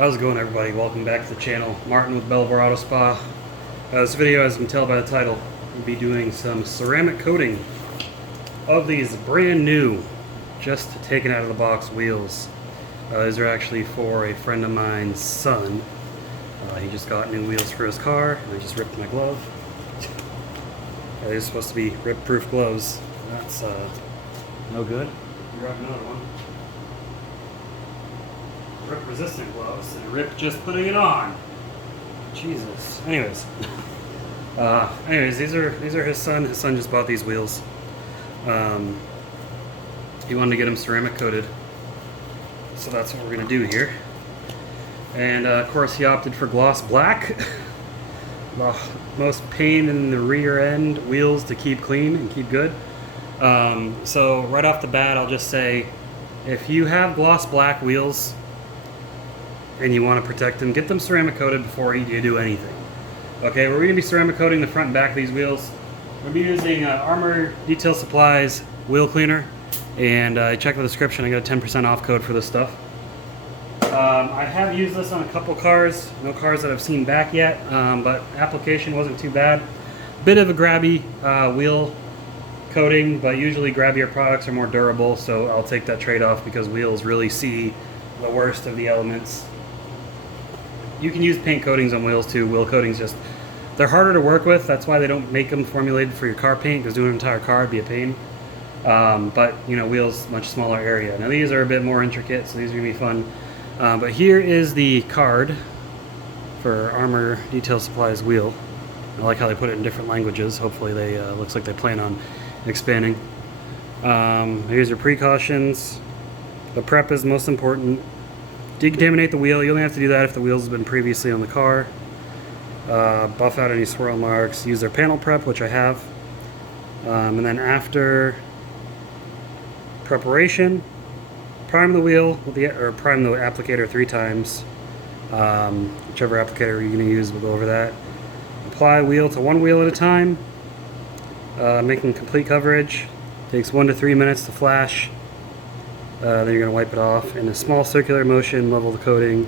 How's it going, everybody? Welcome back to the channel. Martin with Belvoir Auto Spa. This video, as you can tell by the title, we'll be doing some ceramic coating of these brand new, just taken out of the box wheels. These are actually for a friend of mine's son. He just got new wheels for his car, and I just ripped my glove. They're supposed to be rip-proof gloves. That's no good. You grab another one. Rip resistant gloves, and rip just putting it on. Jesus. Anyways, these are his son. His son just bought these wheels. He wanted to get them ceramic coated, so that's what we're gonna do here. And of course, he opted for gloss black. The most pain in the rear end wheels to keep clean and keep good. So right off the bat, I'll just say, if you have gloss black wheels and you want to protect them, get them ceramic coated before you do anything. Okay, we're going to be ceramic coating the front and back of these wheels. We'll be using Armour Detail Supplies wheel cleaner, and check the description. I got a 10% off code for this stuff. I have used this on a couple cars, no cars that I've seen back yet, but application wasn't too bad. Bit of a grabby wheel coating, but usually grabbier products are more durable, so I'll take that trade-off because wheels really see the worst of the elements. You can use paint coatings on wheels too. Wheel coatings they're harder to work with. That's why they don't make them formulated for your car paint, because doing an entire car would be a pain. But you know, wheels, much smaller area. Now these are a bit more intricate, so these are gonna be fun. But here is the card for Armour Detail Supplies wheel. I like how they put it in different languages. Hopefully they looks like they plan on expanding. Here's your precautions. The prep is most important. Decontaminate the wheel. You only have to do that if the wheels have been previously on the car. Buff out any swirl marks. Use their panel prep, which I have. And then after preparation, prime the wheel with prime the applicator 3 times. Whichever applicator you're going to use, we'll go over that. Apply wheel to one wheel at a time, making complete coverage. Takes 1 to 3 minutes to flash. Then you're going to wipe it off in a small circular motion, level the coating,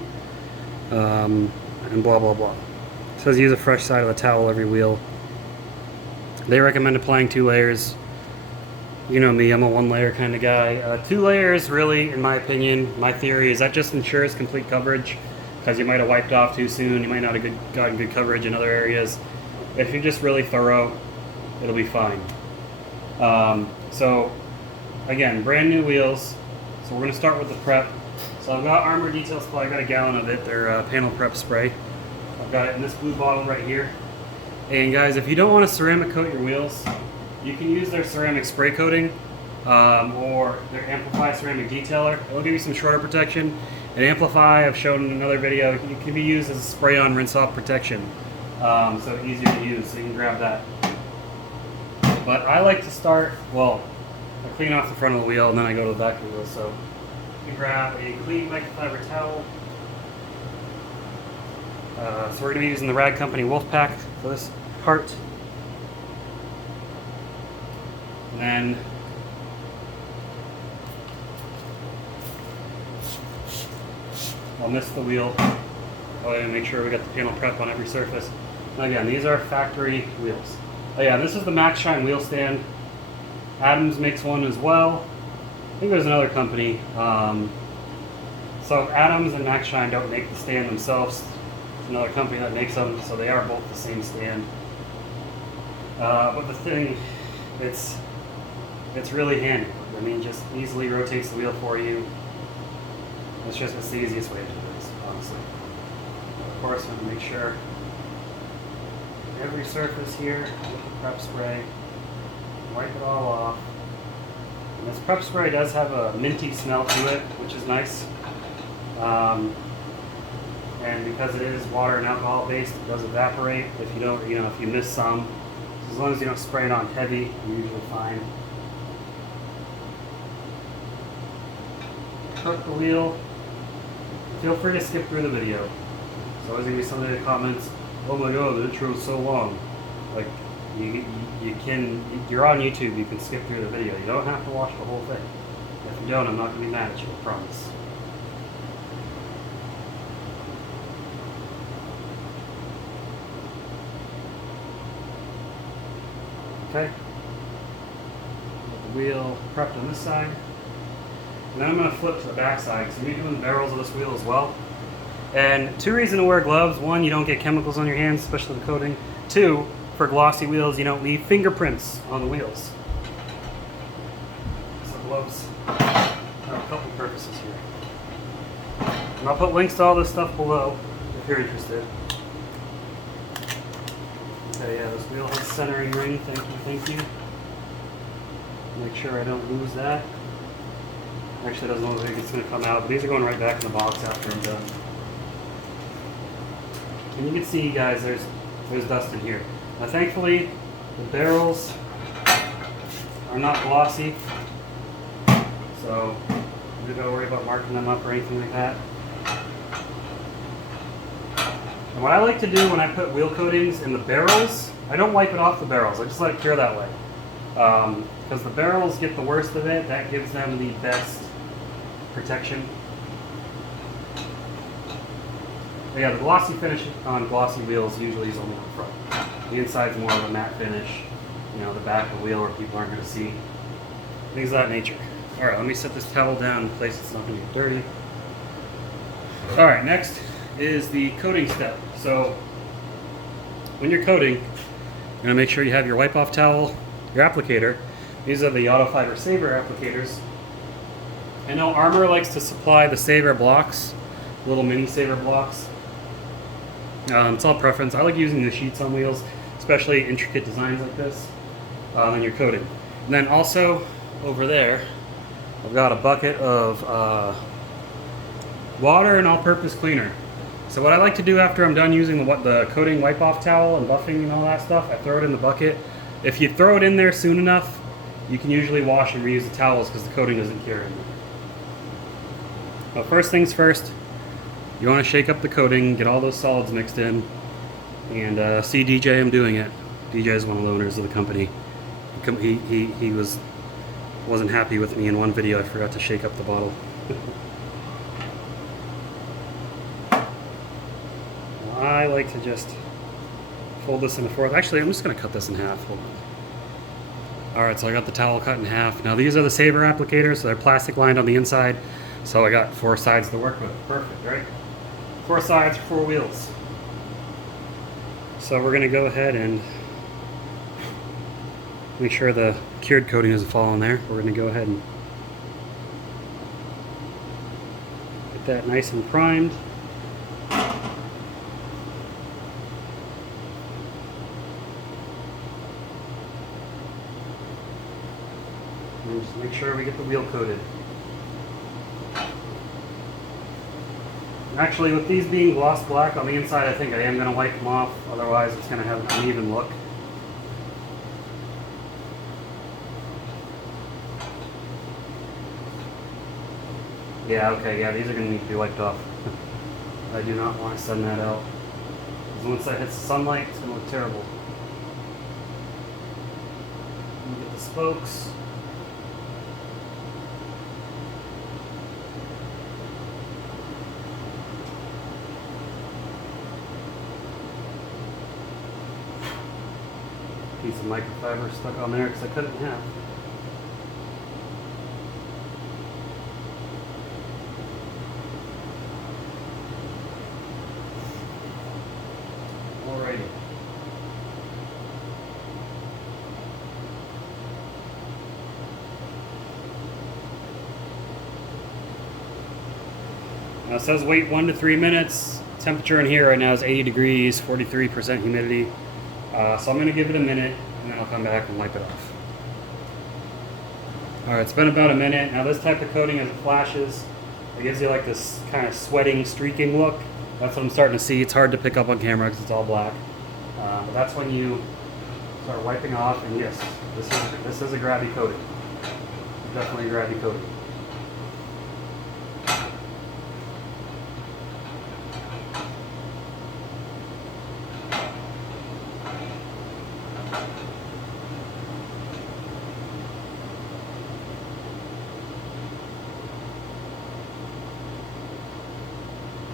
and blah blah blah. It says use a fresh side of the towel every wheel. They recommend applying 2 layers. You know me, I'm a 1-layer kind of guy. 2 layers, really, in my opinion, my theory is that just ensures complete coverage, because you might have wiped off too soon. You might not have gotten good coverage in other areas. If you're just really thorough, it'll be fine. So again, brand new wheels. So we're going to start with the prep. So I've got Armour Detail Supply. I got a gallon of it. Their panel prep spray. I've got it in this blue bottle right here. And guys, if you don't want to ceramic coat your wheels, you can use their ceramic spray coating or their Amplify ceramic detailer. It'll give you some shorter protection. And Amplify, I've shown in another video, it can be used as a spray-on, rinse-off protection. So easier to use, so you can grab that. But I like to start, well, I clean off the front of the wheel and then I go to the back of the wheel. So you grab a clean microfiber towel. So we're going to be using the Rag Company Wolfpack for this part. And then I'll mist the wheel. Oh, and make sure we got the panel prep on every surface. Now again, these are factory wheels. Oh yeah, this is the Max Shine wheel stand. Adams makes one as well. I think there's another company. So Adams and Max Shine don't make the stand themselves. It's another company that makes them, so they are both the same stand. But the thing, it's really handy. I mean, just easily rotates the wheel for you. It's the easiest way to do this, honestly. Of course, I'm going to make sure every surface here with the prep spray. Wipe it all off. And this prep spray does have a minty smell to it, which is nice. And because it is water and alcohol based, it does evaporate if you don't, if you miss some. So as long as you don't spray it on heavy, you're usually fine. Cook the wheel. Feel free to skip through the video. So always gonna be somebody that comments, "Oh my god, the intro is so long." Like, you're on YouTube, you can skip through the video. You don't have to watch the whole thing. If you don't, I'm not going to be mad at you, I promise. Okay. Get the wheel prepped on this side. And then I'm going to flip to the back side because you're doing the barrels of this wheel as well. And two reasons to wear gloves. One, you don't get chemicals on your hands, especially the coating. Two, for glossy wheels, you don't leave fingerprints on the wheels. So gloves have a couple purposes here. And I'll put links to all this stuff below if you're interested. Okay, yeah, this wheel has a centering ring. Thank you. Make sure I don't lose that. Actually, it doesn't look like it's going to come out. But these are going right back in the box after I'm done. And you can see, guys, there's dust in here. Now, thankfully, the barrels are not glossy, so you don't got to worry about marking them up or anything like that. And what I like to do when I put wheel coatings in the barrels, I don't wipe it off the barrels. I just let it cure that way. Because the barrels get the worst of it, that gives them the best protection. But yeah, the glossy finish on glossy wheels usually is only on the front. The inside's more of a matte finish, you know, the back of the wheel where people aren't going to see. Things of that nature. Alright, let me set this towel down in a place it's not going to get dirty. Alright, next is the coating step. So, when you're coating, you're going to make sure you have your wipe-off towel, your applicator. These are the Auto Fiber Saver applicators. I know Armour likes to supply the Saver blocks, little mini Saver blocks. It's all preference. I like using the sheets on wheels, especially intricate designs like this, when you're coating. And then also, over there, I've got a bucket of water and all-purpose cleaner. So what I like to do after I'm done using the coating wipe-off towel and buffing and all that stuff, I throw it in the bucket. If you throw it in there soon enough, you can usually wash and reuse the towels because the coating doesn't cure anymore. But first things first, you want to shake up the coating, get all those solids mixed in, and see DJ him doing it. DJ is one of the owners of the company. He wasn't happy with me in one video. I forgot to shake up the bottle. I like to just fold this in a fourth. Actually, I'm just going to cut this in half. Hold on. Alright, so I got the towel cut in half. Now these are the Saver applicators, so they're plastic lined on the inside. So I got 4 sides to work with. Perfect, right? 4 sides for 4 wheels. So we're going to go ahead and make sure the cured coating doesn't fall in there. We're going to go ahead and get that nice and primed. And just make sure we get the wheel coated. Actually, with these being gloss black on the inside, I think I am going to wipe them off, otherwise it's going to have an uneven look. Yeah, okay, yeah, these are going to need to be wiped off. I do not want to send that out, because once that hits the sunlight, it's going to look terrible. Let me get the spokes. Piece of microfiber stuck on there because I cut it in half. Alrighty. Now it says wait 1 to 3 minutes. Temperature in here right now is 80 degrees, 43% humidity. So I'm going to give it a minute, and then I'll come back and wipe it off. Alright, it's been about a minute. Now this type of coating, as it flashes, it gives you like this kind of sweating, streaking look. That's what I'm starting to see. It's hard to pick up on camera because it's all black. But that's when you start wiping off, and yes, this is a grabby coating. Definitely a grabby coating.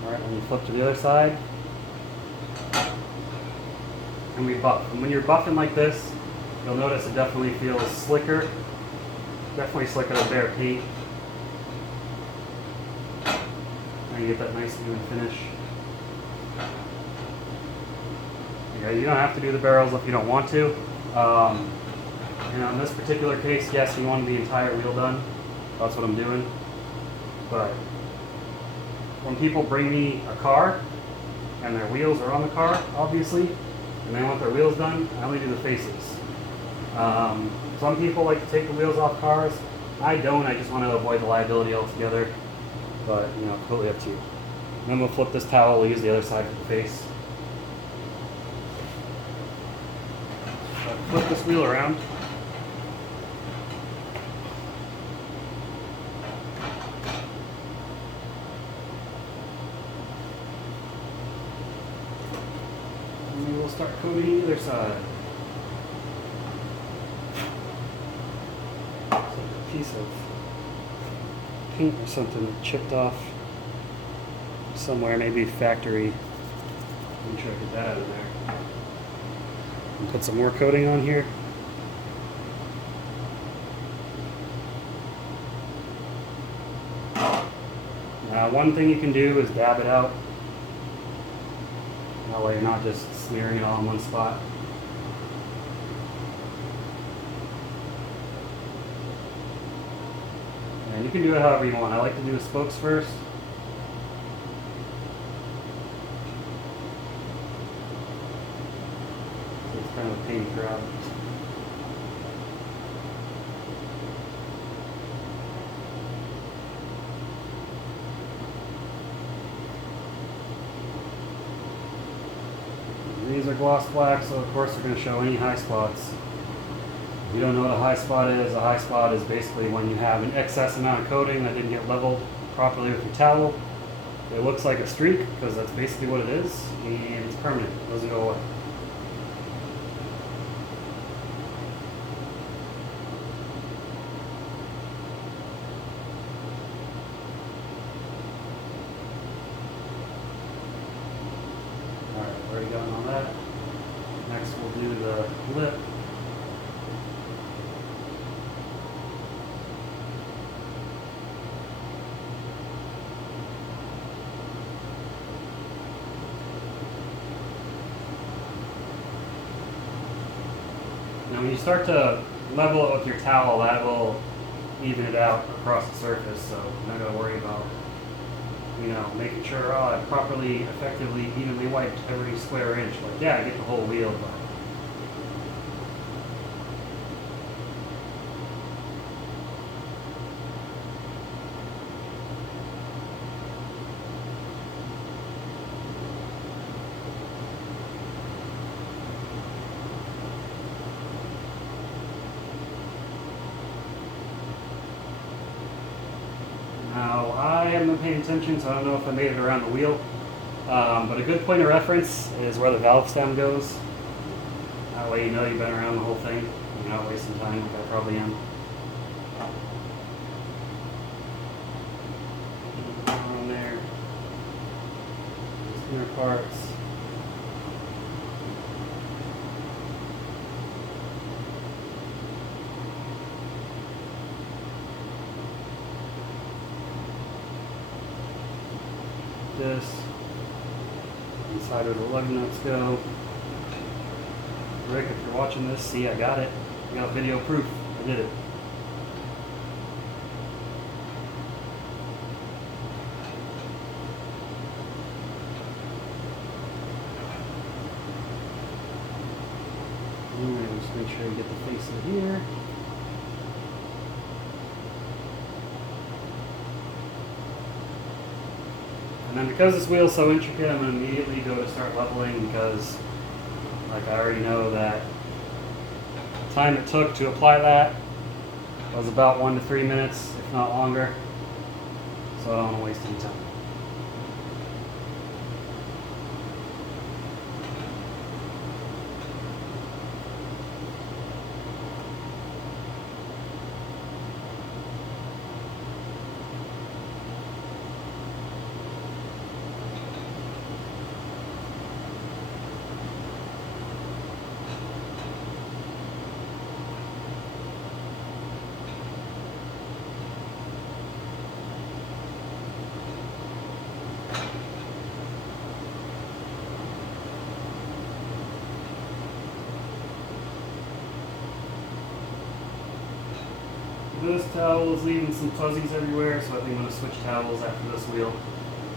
Alright, and you flip to the other side. And we buff. And when you're buffing like this, You'll notice it definitely feels slicker. Definitely slicker than bare paint. And you get that nice even finish. Yeah, you don't have to do the barrels if you don't want to. In this particular case, yes, you want the entire wheel done. That's what I'm doing. But when people bring me a car and their wheels are on the car, obviously, and they want their wheels done, I only do the faces. Some people like to take the wheels off cars. I don't. I just want to avoid the liability altogether. But, completely up to you. And then we'll flip this towel. We'll use the other side for the face. So flip this wheel around. And we'll start coating the other side. Piece of paint or something chipped off somewhere, maybe factory. Make sure I get that out of there. And put some more coating on here. Now, one thing you can do is dab it out. That way you're not just smearing it all in one spot. And you can do it however you want. I like to do the spokes first. So it's kind of a pain to grab. These are gloss black, so of course they're going to show any high spots. If you don't know what a high spot is basically when you have an excess amount of coating that didn't get leveled properly with your towel. It looks like a streak because that's basically what it is, and it's permanent. It doesn't go away. Alright, already gotten on that. Next we'll do the lip. Now when you start to level it with your towel, that will even it out across the surface, so you're not going to worry about, making sure I properly, effectively, evenly wiped every square inch. Like, yeah, I get the whole wheel, but now, I haven't been paying attention, so I don't know if I made it around the wheel. But a good point of reference is where the valve stem goes. That way you know you've been around the whole thing. You're not wasting time, like I probably am. On there. These inner parts. This inside where the lug nuts go. Rick, if you're watching this, see, I got it. I got video proof. I did it. Alright, just make sure you get the face in here. And then because this wheel is so intricate, I'm going to immediately go to start leveling because, like, I already know that the time it took to apply that was about 1 to 3 minutes, if not longer. So I don't want to waste any time. this towel is leaving some fuzzies everywhere, so I think I'm going to switch towels after this wheel.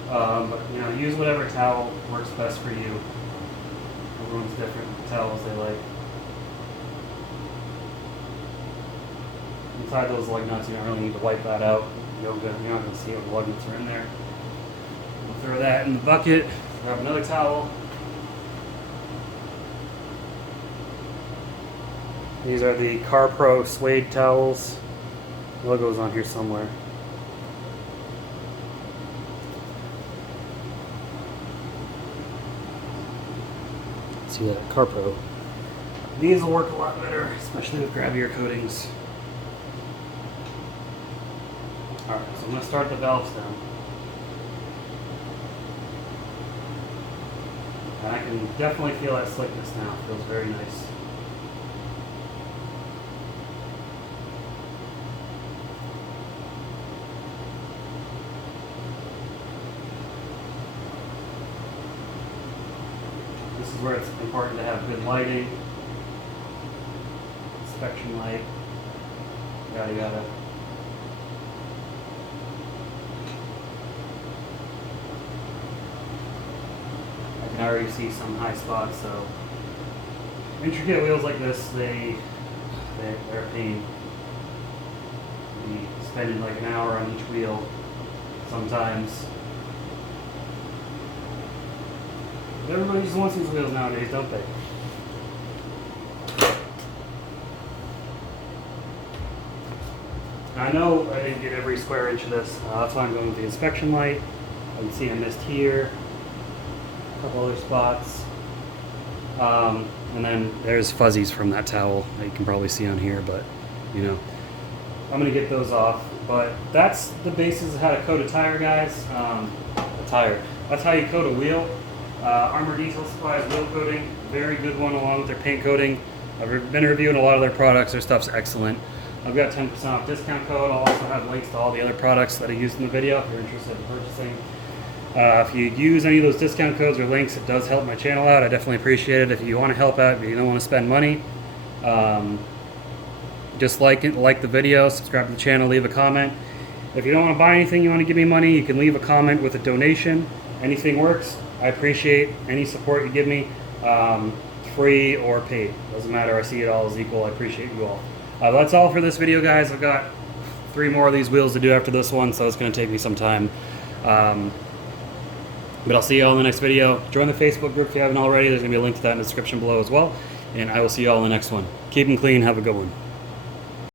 But you know, use whatever towel works best for you. Everyone's different with the towels they like. Inside those lug nuts, you don't really need to wipe that out. You're not going to see what the lug nuts are in there. We'll throw that in the bucket. Grab another towel. These are the Car Pro suede towels. The logo's on here somewhere. See that? Car Pro. These will work a lot better, especially with grabbier coatings. Alright, so I'm going to start the valves down. And I can definitely feel that slickness now. It feels very nice. This is where it's important to have good lighting, inspection light, yada yada. I can already see some high spots, so intricate wheels like this, they're a pain. We spend like an hour on each wheel sometimes. Everybody just wants these wheels nowadays, don't they? I know I didn't get every square inch of this. That's why I'm going with the inspection light. I can see I missed here. A couple other spots. And then there's fuzzies from that towel that you can probably see on here, but you know, I'm going to get those off. But that's the basis of how to coat a tire, guys. A tire. That's how you coat a wheel. Armour Detail Supplies wheel coating, very good one along with their paint coating. I've been reviewing a lot of their products. Their stuff's excellent. I've got 10% off discount code. I'll also have links to all the other products that I used in the video if you're interested in purchasing. If you use any of those discount codes or links, it does help my channel out. I definitely appreciate it. If you want to help out, but you don't want to spend money, just like the video, subscribe to the channel, leave a comment. If you don't want to buy anything, you want to give me money, you can leave a comment with a donation. Anything works. I appreciate any support you give me, free or paid. Doesn't matter, I see it all as equal. I appreciate you all. That's all for this video, guys. I've got 3 more of these wheels to do after this one, so it's going to take me some time. But I'll see you all in the next video. Join the Facebook group if you haven't already. There's going to be a link to that in the description below as well. And I will see you all in the next one. Keep them clean. Have a good one.